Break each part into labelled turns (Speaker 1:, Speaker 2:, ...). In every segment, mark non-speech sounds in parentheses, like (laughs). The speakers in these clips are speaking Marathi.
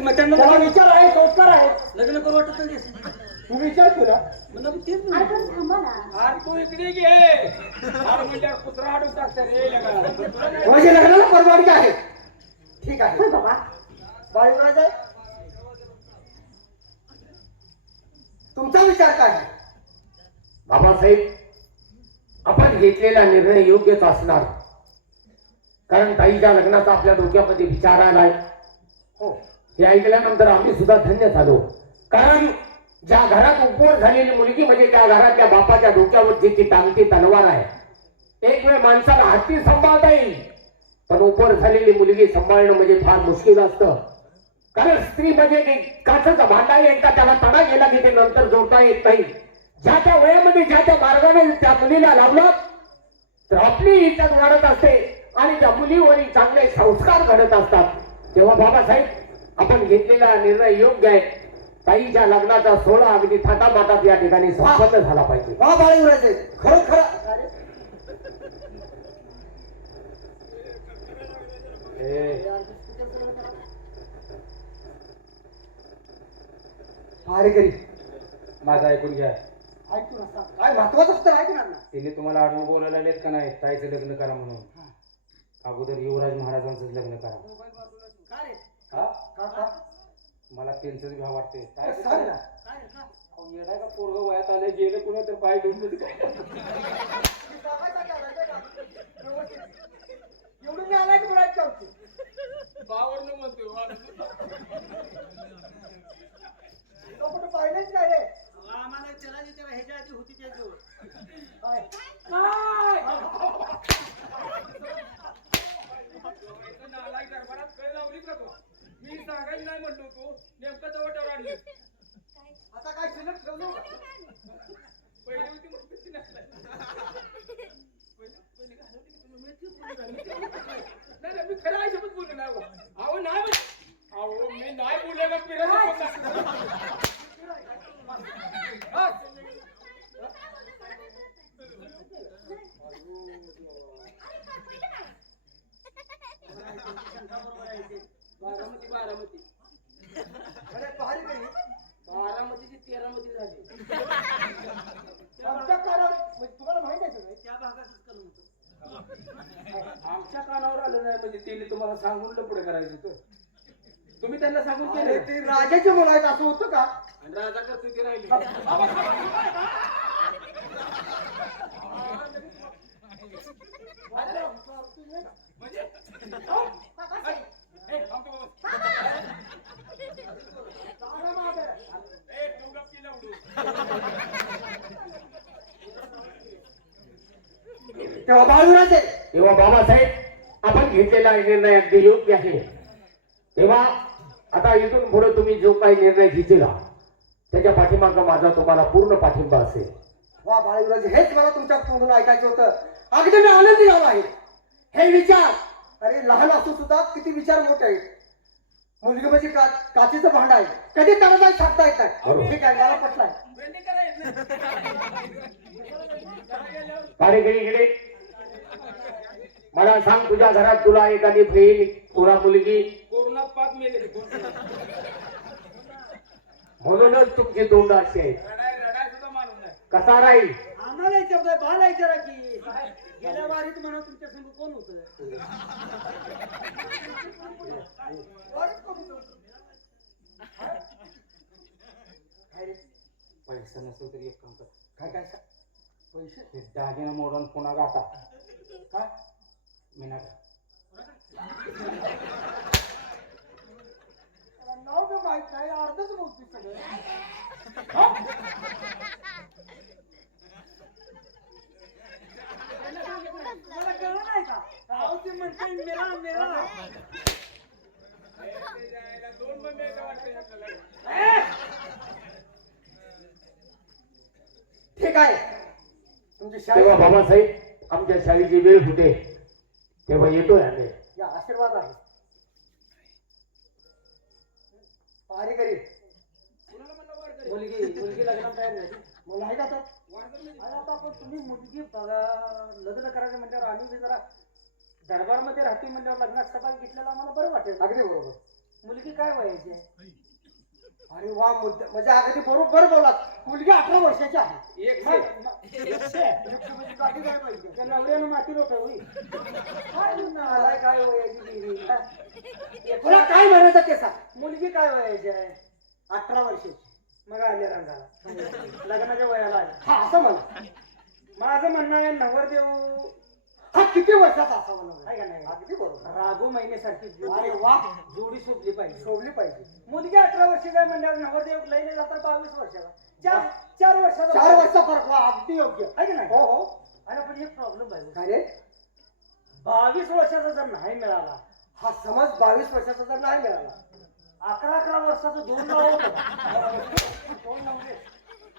Speaker 1: मग त्यांना
Speaker 2: त्याला
Speaker 1: लग्न-
Speaker 2: विचार आहे संस्कार आहे.
Speaker 1: लग्न करू वाटत नाही
Speaker 2: तू विचार तुला.
Speaker 1: म्हणलं मग तेच
Speaker 3: अरे पण थांबा ना.
Speaker 4: अरे तू इकडे घे अरे म्हणजे कुत्रा हाडून टाकतात रे लगा. तुला काय-
Speaker 2: माझ्या लग्नाला परवानगी आहे. ठीक आहे.
Speaker 3: होय बाबा.
Speaker 2: बाळूराज आहे? तुमचा विचार काय आहे?
Speaker 5: बाबासाहेब आपण घेतलेला निर्णय योग्यच असणार. कारण ताईच्या लग्नाचा आपल्या डोक्यामध्ये विचार आलाय.
Speaker 2: हो.
Speaker 5: हे ऐकल्यानंतर आम्ही सुद्धा धन्य झालो. कारण ज्या घरात उपवर झालेली मुलगी म्हणजे त्या घरातल्या बापाच्या डोक्यावर जी टांगती तलवार आहे एक वेळ माणसाला हाती सांभाळता येईल. पण उपवर झालेली मुलगी सांभाळणं म्हणजे फार मुश्किल असतं. कारण स्त्री म्हणजे काचाचा भांडा एकदा त्याला तडा गेला की ते नंतर जोडता येत नाही. ज्या त्या वयामध्ये ज्या त्या मार्गाने त्या मुलीला लावलं तर आपली इज्जत वाढत असते आणि त्या मुलीवरही चांगले संस्कार घडत असतात. तेव्हा बाबासाहेब आपण घेतलेला निर्णय योग्य आहे. ताईच्या लग्नाचा सोहळा अगदी थाटामाटात या ठिकाणी संपन्न झाला पाहिजे.
Speaker 2: वा खरं खरं अरे,
Speaker 4: माझं ऐकून घ्या.
Speaker 2: काय महत्वाचं असतं ऐकणार ना
Speaker 4: तिने तुम्हाला आडवं बोलायला आलेत का नाही? ताईचं लग्न करा म्हणून. अगोदर युवराज महाराजांचं लग्न करा
Speaker 2: का रे
Speaker 4: हा
Speaker 2: का का
Speaker 4: मला त्यांचंच भाव वाटते. काय
Speaker 2: सांग ना.
Speaker 4: काय येणार का पोरग वयात आलं गेलं कुणा तर पाय घेऊन.
Speaker 2: एवढं मी आलाय की बोलायचं होती
Speaker 4: बावरनं म्हणतोय
Speaker 2: तो कुठं पाहिलंच काय रे
Speaker 1: आम्हाला त्याला विचारा ह्याच्या आधी होती त्याच्यावर
Speaker 2: काय
Speaker 4: नालायक दरबारात कळ लावली का तू मी सांगायला नाही म्हणलो तू नेमकं जवळ आणली
Speaker 2: आता काय शिल्लक ठेवलं का?
Speaker 4: पहिली होती म्हणून कशी नसलाय. पहिली- पहिली घालवली की तुम्ही मेथीच बोलू लागली. नाही नाही, मी खरं आयुष्यात बोललो नाही अहो. अहो नाही म्हण- अहो मी नाही बोलायला फिरत होतो ना. हा. बारामती बारामती.
Speaker 2: अरे पहारी करी
Speaker 4: बारामतीची तेरामती झाली.
Speaker 2: आमच्या कानावर म्हणजे तुम्हाला माहीत आहे सगळं
Speaker 1: त्या भागातच करून होतं.
Speaker 4: आमच्या कानावर आलं नाही म्हणजे तिने तुम्हाला सांगून पुढे करायचं होतं. तुम्ही त्यांना सांगून केलं
Speaker 2: ते राजाचे बोलायचं असं होतं का?
Speaker 4: आणि राजा कसं ते राहिले. म्हणजे ए, थांब तू बाबा. ए, तू गप्पी लावू.
Speaker 2: तेव्हा बाळूराजे
Speaker 5: तेव्हा बाबासाहेब आपण घेतलेला निर्णय अगदी योग्य आहे. तेव्हा आता इथून पुढे तुम्ही जो काही निर्णय घेतला त्याच्या पाठीमागं माझा तुम्हाला पूर्ण पाठिंबा असेल.
Speaker 2: वा बाळूराजे हेच मला तुमच्या तोंडून ऐकायचं होतं. अगदी मी आनंदी झालो आहे. हे विचार अरे लहान असू सुद्धा किती विचार मोठे आहेत. मुलगी म्हणजे का काचीचं भांड आहे. कधी त्याला जाय छापता येत नाही. ठीक आहे मला पटलाय
Speaker 4: करा
Speaker 5: मला सांग तुझ्या घरात तुला एखादी बहीण तुला मुलगी?
Speaker 4: कोरोनात पाक मेले
Speaker 5: म्हणूनच तुमची तोंड अशी आहे. कसा राहील?
Speaker 1: आम्हाला विचारतोय बाला विचारा की गेल्या वारीत म्हणून तुमच्या संग कोण होतं?
Speaker 4: पैसा नसेल तरी एक काम कर.
Speaker 2: काय काय पैसे?
Speaker 4: हे दागिना मोडून पुन्हा गाता
Speaker 2: काय?
Speaker 4: मी
Speaker 2: त्याला नाव माहीत नाही अर्धच बोलतोय सगळं (laughs)
Speaker 1: मला कळलं नाही का अहो ते म्हणते मेला मेला.
Speaker 2: ठीक आहे. तुमची
Speaker 5: तेव्हा
Speaker 2: शाळा
Speaker 5: बाबासाहेब आमच्या शाळेची वेळ होते तेव्हा येतोय आम्ही.
Speaker 2: या आशीर्वाद आहे. पाहणी करी?
Speaker 1: मुलगी मुलगी लग्नात तयार झाली
Speaker 2: मला आहे का तर
Speaker 1: अरे आता पण तुम्ही मुलगी बघा. लग्न करायचं म्हटल्यावर आम्ही बी जरा दरबारमध्ये राहते म्हटल्यावर लग्नात सभा घेतलेला आम्हाला बरं वाटेल.
Speaker 2: अगदी बरोबर.
Speaker 1: मुलगी काय वयाची आहे?
Speaker 2: अरे वा मुद्दा म्हणजे अगदी बरोबर बोलात मुलगी अठरा वर्षाची आहे.
Speaker 1: एकशे.
Speaker 2: एकशे म्हणजे गाठी काय पाहिजे?
Speaker 1: त्या नवऱ्यानं माती लोटा होई.
Speaker 2: काय काय वयाची? हा? तुला काय म्हणायचं ते सांग.
Speaker 1: मुलगी काय वयाची आहे?
Speaker 2: अठरा वर्षाची.
Speaker 1: मग आले रंगाला. (laughs) लग्नाच्या वयाला आले.
Speaker 2: हा असं म्हणा.
Speaker 1: माझं म्हणणं आहे नवरदेव
Speaker 2: हा किती वर्षाचा असावा नवरा?
Speaker 1: आहे का नाही.
Speaker 2: अगदी बरोबर.
Speaker 1: रागू महिन्यासारखी
Speaker 2: अरे वा.
Speaker 1: जोडी शोधली पाहिजे.
Speaker 2: शोभली पाहिजे.
Speaker 1: मुलगी अठरा वर्षाची आहे म्हणल्यावर नवरदेव लईने जातात बावीस वर्षाचा चार चार वर्षाचा
Speaker 2: चार वर्षा फरक. वा अगदी योग्य.
Speaker 1: आहे की नाही?
Speaker 2: हो हो.
Speaker 1: आणि पण एक प्रॉब्लेम आहे.
Speaker 2: काय रे?
Speaker 1: बावीस वर्षाचा जर नाही मिळाला
Speaker 2: हा समज बावीस वर्षाचा जर नाही मिळाला.
Speaker 1: अकरा अकरा वर्षाचं दोन नाव होतं. दोन नवरे.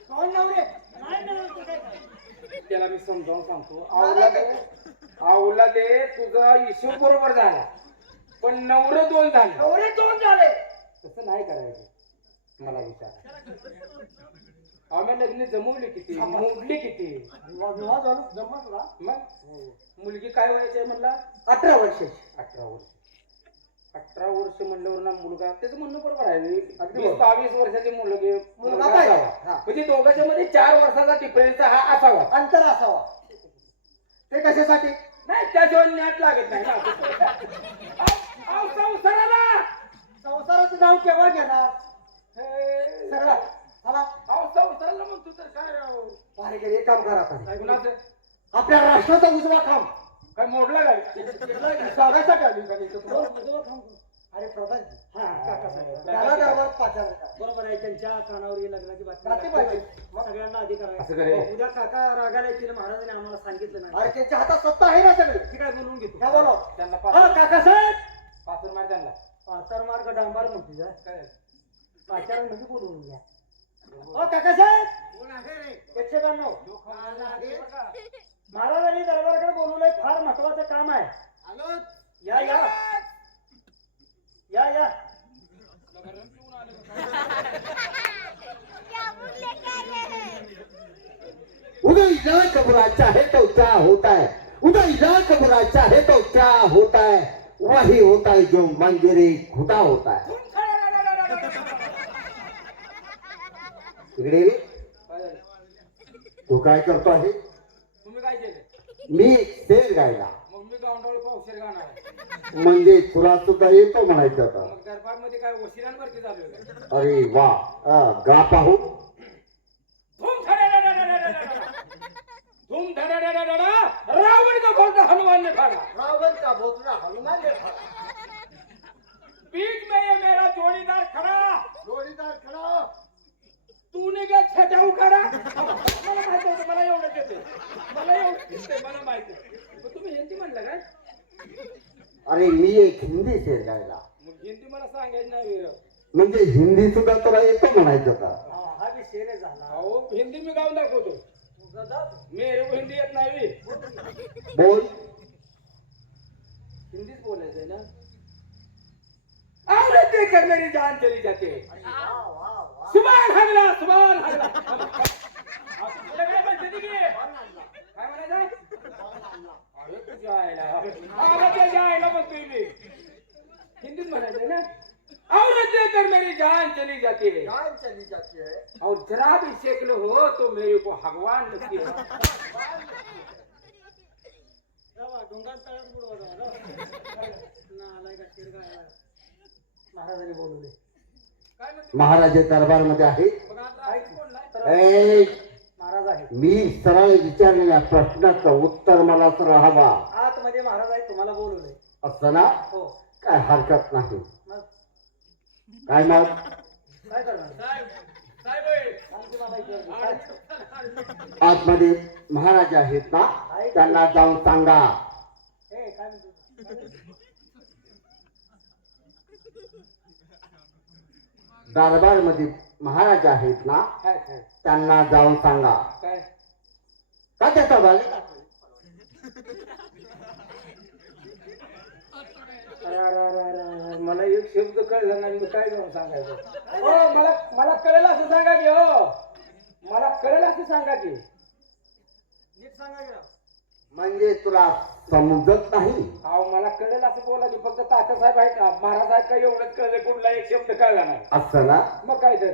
Speaker 1: दोन नवरे. नाही मिळालं तर काय? करायचं?
Speaker 4: त्याला मी समजावून सांगतो. आवला दे तुझा हिशोब बरोबर झाला. पण नवर दोन झाले.
Speaker 1: नवरे दोन झाले.
Speaker 4: तसं नाही करायचं. मला विचार. आम्ही लग्न जमवली किती? मोडली किती?
Speaker 2: विवाह विवाह झाला जमत तुला
Speaker 4: मग? मुलगी काय व्हायची आहे म्हणला?
Speaker 2: अठरा वर्षाची.
Speaker 4: अठरा वर्ष. अठरा वर्ष म्हणल्यावर ना मुलगा त्याचं म्हणणं बरोबर आहे.
Speaker 2: अगदी
Speaker 4: वीस
Speaker 2: बरोबर.
Speaker 4: बावीस वर्षाचे मुलगे
Speaker 2: मुलगा
Speaker 4: मुलगा
Speaker 2: पाहिजे.
Speaker 4: असावा.
Speaker 2: हा.
Speaker 4: म्हणजे दोघांच्या मध्ये चार वर्षाचा डिफरन्स हा असावा.
Speaker 2: अंतर असावा. ते कशासाठी?
Speaker 4: नाही त्याशिवाय ज्ञात लागत नाही ना अहो, संसाराला
Speaker 2: संसाराचं नाव केव्हा घेणार
Speaker 4: हे,
Speaker 2: सगळं चला
Speaker 4: अहो संसाराला म्हणतो तर काय अहो?
Speaker 2: पारेकरी एक काम करा आता.
Speaker 4: काय कुणाचं
Speaker 2: आपल्या राष्ट्राचा उजवा खांब
Speaker 4: काय मोडला काय
Speaker 2: स्वागतासाठी आली का इथं
Speaker 1: दोन-
Speaker 2: तुम्हाला?
Speaker 1: दोन थांब.
Speaker 2: अरे प्रधानजी
Speaker 1: हा, काका साहेब.
Speaker 2: त्याला दरबार पाचार करा.
Speaker 1: बरोबर आहे त्यांच्या कानावर ही लग्नाची बातमी टाकली
Speaker 2: पाहिजे.
Speaker 1: मग सगळ्यांना अधिकार
Speaker 4: असं
Speaker 1: आहे
Speaker 4: करे.
Speaker 1: मग उद्या काका रागाला येतील महाराजांनी आम्हाला सांगितलं नाही
Speaker 2: अरे त्यांच्या हातात सत्ता आहे ना सगळी
Speaker 1: ठीक आहे बोलवून घेतो
Speaker 2: काय बोलाव
Speaker 4: त्यांना
Speaker 1: हा
Speaker 4: पाच
Speaker 1: काका साहेब!
Speaker 4: पाचर मार त्यांना.
Speaker 1: पाचार मार्ग डांबार म्हणते का?
Speaker 4: काय?
Speaker 1: पाचार बोलवून घ्या. ओ काका साहेब! एकशे ब्याण्णव. महाराजांनी दरबाराकडे बोलवलंय फार महत्वाचं काम आहे. या या. या या.
Speaker 3: उदय लाख बुरा चाहे तो क्या होता है उदय लाख बुरा चाहे तो क्या होता है वही होता है जो मंजूरी खुदा होता है
Speaker 4: झालं?
Speaker 3: तू काय करतो आहे?
Speaker 4: तुम्ही काय केलं
Speaker 3: मी शेर गायला.
Speaker 4: मग मी गावंडोळ पावशेर गाणार आहे.
Speaker 3: म्हणजे तुला सुद्धा येतो म्हणायचं आता
Speaker 4: मग दरबारमध्ये काय वशिरांवरती चालू आहे का?
Speaker 3: अरे वा. गा पाहू. अरे मी एक हिंदी शेर गायला
Speaker 4: मग हिंदी मला सांगायचं नाही.
Speaker 3: म्हणजे हिंदी सुद्धा तुला येतो म्हणायचं का?
Speaker 1: हा हा विषय झाला.
Speaker 4: अहो हिंदी मी गाऊन दाखवतो. मेरे को हिंदी येत नाही.
Speaker 3: बोल.
Speaker 4: हिंदीच बोलायचंय ना. मेरी जान चली जाते. सुभान हगला सुभान हगला. तुला काय म्हणते ती की? काय म्हणायचं अरे तुझ्या आईला अरे तुझ्या आईला म्हणतोय मी हिंदीत म्हणायचंय ना औरत देखकर मेरी जान चली जाती है
Speaker 2: जान चली जाती है
Speaker 4: और जरा भी सेक लो हो तो मेरे को भगवान लगती है
Speaker 1: जावा, डोंगरात तळ्यात बुडवा जावा, जावा. ना आलाय का शेर गायला. महाराजांनी बोलवले
Speaker 4: काय म्हणते
Speaker 3: महाराजे दरबारमध्ये आहे
Speaker 1: महाराज आहे
Speaker 3: मी सरळ विचारलेल्या प्रश्नाचं उत्तर मला सरळ हवा
Speaker 1: आतमध्ये महाराज आहे तुम्हाला
Speaker 3: असं ना?
Speaker 1: हो.
Speaker 3: काय हरकत नाही.
Speaker 1: मग?
Speaker 3: काय मग?
Speaker 1: काय करणार?
Speaker 4: साहेब साहेब होय.
Speaker 1: आमची बाबा इथे काय?
Speaker 3: आतमध्ये महाराज आहेत ना? त्यांना जाऊन सांगा.
Speaker 1: ए, काय म्हणतो?
Speaker 3: दरबारमध्ये महाराज आहेत ना त्यांना जाऊन सांगा.
Speaker 4: काय?
Speaker 3: का त्याचा बाल?
Speaker 4: अरे, अरे, अरे, अरे, अरे, मला एक शब्द कळला नाही मी काय जाऊन सांगायचं? हो मला मला कळेल असं सांगा की हो. मला कळेल असं सांगा की.
Speaker 1: नीट सांगा.
Speaker 3: म्हणजे तुला समजत नाही.
Speaker 4: अहो मला कळेल असं बोला की फक्त तात्यासाहेब आहेत का महाराज आहेत का एवढंच कळलं कुठला एक शब्द कळला नाही.
Speaker 3: असं ना?
Speaker 4: मग काय तर.